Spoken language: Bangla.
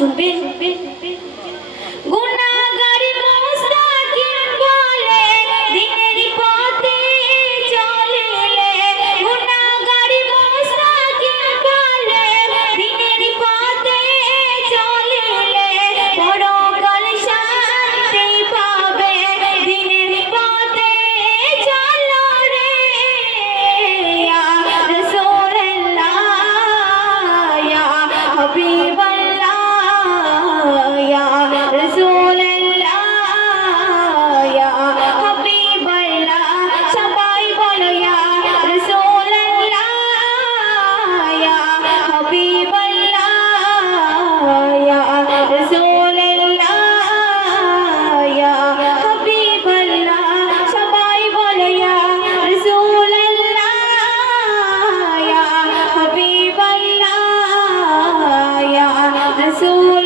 শুনবেন। গুনাহগারি মুস্তাকিম বলে দিনের পথে চলিলে, গুনাহগারি মুস্তাকিম বলে দিনের পথে চলিলে পরকাল শান্তি পাবে। দিনের পথে চলো রে ইয়া রাসূলুল্লাহ ইয়া হাবিবাল্লাহ ইয়া রাসূলুল্লাহ ইয়া হাবিবাল্লাহ। সবাই বলো ইয়া রাসূলুল্লাহ ইয়া হাবিবাল্লাহ ইয়া রাসূলুল্লাহ ইয়া হাবিবাল্লাহ। সবাই বলো ইয়া রাসূলুল্লাহ ইয়া হাবিবাল্লাহ ইয়া রাসূল